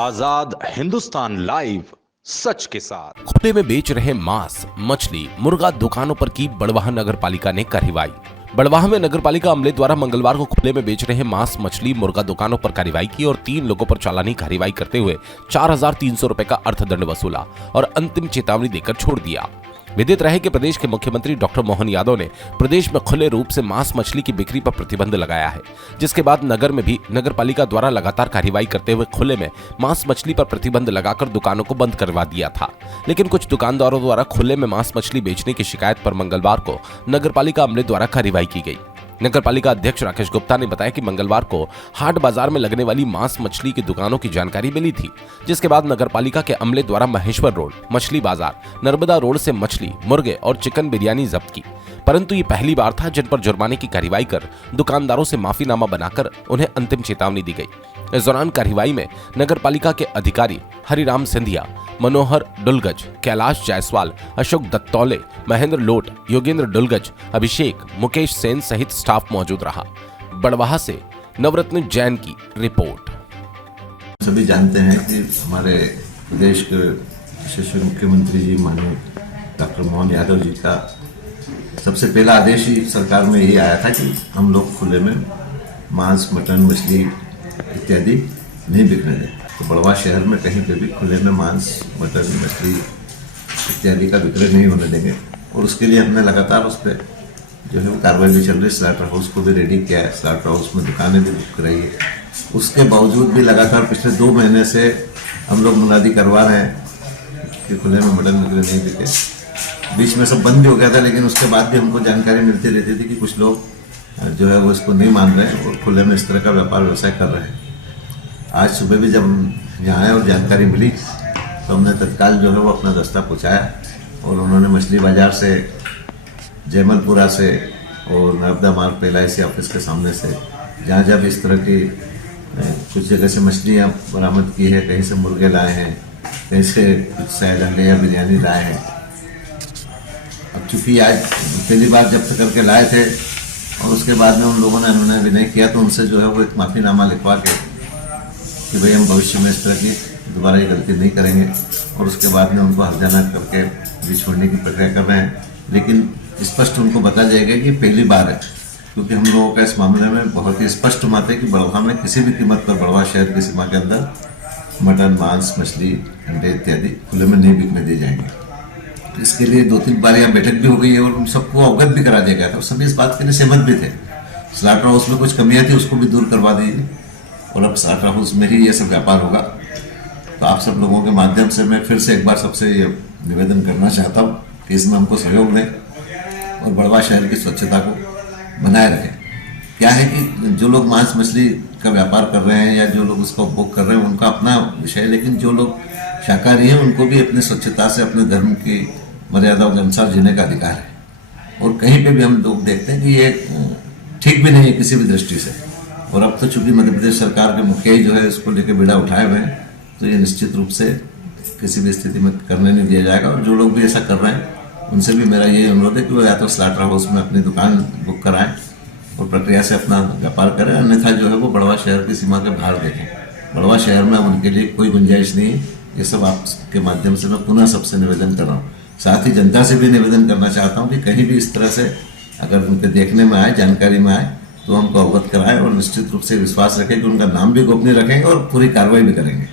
आजाद Hindustan live, सच के साथ। खुले में बेच रहे मांस, मछली, मुर्गा दुकानों पर की बड़वाह नगर पालिका ने कार्रवाई। बड़वाह में नगर पालिका अमले द्वारा मंगलवार को खुले में बेच रहे मांस, मछली, मुर्गा दुकानों पर कार्रवाई की और 3 लोगों पर चालानी कार्रवाई करते हुए 4,300 रुपए का अर्थदंड वसूला और अंतिम चेतावनी देकर छोड़ दिया। विदित रहे कि प्रदेश के मुख्यमंत्री डॉक्टर मोहन यादव ने प्रदेश में खुले रूप से मांस मछली की बिक्री पर प्रतिबंध लगाया है, जिसके बाद नगर में भी नगर पालिका द्वारा लगातार कार्रवाई करते हुए खुले में मांस मछली पर प्रतिबंध लगाकर दुकानों को बंद करवा दिया था। लेकिन कुछ दुकानदारों द्वारा खुले में मांस मछली बेचने की शिकायत पर मंगलवार को नगर पालिका अमले द्वारा कार्रवाई की गई। नगर पालिका अध्यक्ष राकेश गुप्ता ने बताया कि मंगलवार को हाट बाजार में लगने वाली मांस मछली की दुकानों की जानकारी मिली थी, जिसके बाद नगर पालिका के अमले द्वारा महेश्वर रोड, मछली बाजार, नर्मदा रोड से मछली, मुर्गे और चिकन बिरयानी जब्त की। परंतु ये पहली बार था जिन पर जुर्माने की कार्रवाई कर दुकानदारों से माफीनामा बनाकर उन्हें अंतिम चेतावनी दी गई। इस दौरान कार्रवाई में नगर पालिका के अधिकारी हरिराम सिंधिया, मनोहर डुलगज, कैलाश जायसवाल, अशोक दत्तौले, महेंद्र लोट, योगेंद्र डुलगज, अभिषेक, मुकेश सेन सहित स्टाफ मौजूद रहा। बड़वाह से नवरत्न जैन की रिपोर्ट। सभी जानते हैं कि हमारे प्रदेश के यशस्वी मुख्यमंत्री जी माननीय डॉक्टर मोहन यादव जी का सबसे पहला आदेश ही सरकार में यही आया था कि हम लोग खुले में मांस, मटन, मछली इत्यादि नहीं बिकने दें। तो बड़वाह शहर में कहीं पे भी खुले में मांस, मटन, मछली इत्यादि का विक्रय नहीं होने देंगे और उसके लिए हमने लगातार उस पर जो है वो कार्रवाई भी चल रही है। स्लाटर हाउस को भी रेडी किया है, स्लाटर हाउस में दुकानें भी बुक कराई है। उसके बावजूद भी लगातार पिछले 2 महीने से हम लोग मुनादी करवा रहे हैं कि खुले में मटन विक्रय नहीं बिके। बीच में सब बंद भी हो गया था, लेकिन उसके बाद भी हमको जानकारी मिलती रहती थी कि कुछ लोग जो है वो इसको नहीं मान रहे हैं और खुले में इस तरह का व्यापार व्यवसाय कर रहे हैं। आज सुबह भी जब यहाँ आए और जानकारी मिली तो हमने तत्काल जो है वो अपना दस्ता पहुँचाया और उन्होंने मछली बाजार से, जयमलपुरा से और नर्मदा मार्ग पे LIC ऑफिस के सामने से जहाँ जहाँ भी इस तरह की कुछ जगह से मछलियाँ बरामद की है, कहीं से मुर्गे लाए हैं, कहीं से कुछ सैल अंडे या बिरयानी लाए हैं। अब चूंकि आज पहली बार जब्त करके लाए थे और उसके बाद में उन लोगों ने अनुनय विनय किया तो उनसे जो है वो एक माफ़ीनामा लिखवा के कि भाई हम भविष्य में इस तरह की दोबारा ये गलती नहीं करेंगे और उसके बाद में उनको हर्जाना करके भी छोड़ने की प्रक्रिया कर रहे हैं। लेकिन स्पष्ट उनको बता जाएगा कि पहली बार है, क्योंकि हम लोगों का इस मामले में बहुत ही स्पष्ट मत है कि बड़वाह में किसी भी कीमत पर बड़वाह शहर की सीमा के अंदर मटन, मांस, मछली, अंडे इत्यादि खुले में नहीं बिकने दिए जाएंगे। इसके लिए 2-3 बार यहाँ बैठक भी हो गई है और उन सबको अवगत भी करा दिया गया था। उस समय इस बात के लिए सहमत भी थे। स्लाटर हाउस में कुछ कमियां थी, उसको भी दूर करवा दीजिए और अब स्लाटर हाउस में ही ये सब व्यापार होगा। तो आप सब लोगों के माध्यम से मैं फिर से एक बार सबसे ये निवेदन करना चाहता हूँ कि इसमें हमको सहयोग दें और बड़वाह शहर की स्वच्छता को बनाए रखें। क्या है कि जो लोग मांस मछली का व्यापार कर रहे हैं या जो लोग उसका उपभोग कर रहे हैं उनका अपना विषय है, लेकिन जो लोग शाकाहारी हैं उनको भी अपनी स्वच्छता से, अपने धर्म की मर्यादाओं के अनुसार जीने का अधिकार है। और कहीं पे भी हम लोग देखते हैं कि ये ठीक भी नहीं है किसी भी दृष्टि से। और अब तो चूंकि मध्य प्रदेश सरकार के मुखिया ही जो है इसको लेकर बीड़ा उठाए हुए हैं, तो ये निश्चित रूप से किसी भी स्थिति में करने नहीं दिया जाएगा। और जो लोग भी ऐसा कर रहे हैं उनसे भी मेरा ये अनुरोध है कि वो या तो स्लाटर हाउस में अपनी दुकान बुक कराएं और प्रक्रिया से अपना व्यापार करें, अन्यथा जो है वो बड़वाह शहर की सीमा के बाहर देखें। बड़वाह शहर में उनके लिए कोई गुंजाइश नहीं है। ये सब आपके माध्यम से मैं पुनः सबसे निवेदन कर रहा हूँ। साथ ही जनता से भी निवेदन करना चाहता हूँ कि कहीं भी इस तरह से अगर उनके देखने में आए, जानकारी में आए तो हमको अवगत कराएं और निश्चित रूप से विश्वास रखें कि उनका नाम भी गोपनीय रखेंगे और पूरी कार्रवाई भी करेंगे।